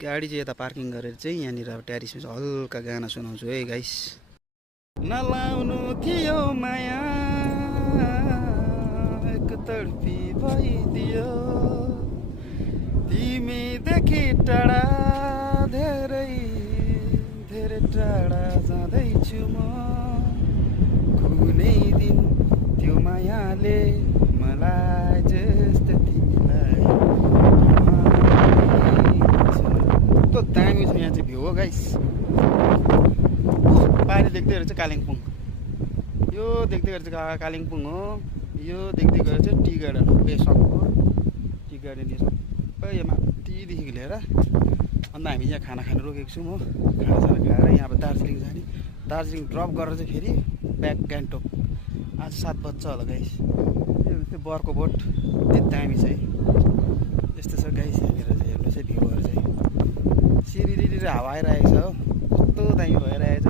गाडी चाहिँ यता पार्किङ गरेर चाहिँ यहाँनिर अब ट्यारिसमा चाहिँ हल्का गाना सुनाउँछु है गाइस। नलाउनु थियो माया एक तडपी भइदियो तिमीदेखि टाढा धेरै धेरै टाढा जाँदैछु म कुनै दिन त्यो मायाले मलाई जस्तो तिमीलाई कस्तो दामी छ यहाँ चाहिँ भ्यू हो गाइस। पारी देख्दै गरेर चाहिँ कालिम्पोङ, यो देख्दै गरेर चाहिँ कालिम्पोङ हो, यो देख्दै गरेर चाहिँ टी गार्डन हो, पेसोक हो टी गार्डन। यो सबै यो माथिदेखिको लिएर अन्त हामी यहाँ खाना खानु रोकेको छौँ हो। खानासाना खाएर यहाँ अब दार्जिलिङ जाने, दार्जिलिङ ड्रप गरेर चाहिँ फेरि ब्याक गान्तोक। आज 7 बज्छ होला गाइस। यो बरको बोट यति दामी छ है, यस्तो छ गाइस यहाँनिर चाहिँ हेर्नु चाहिँ भ्यूहरू चाहिँ सिरिरी हावा आइरहेको छ हो, कस्तो दामी भइरहेको छ।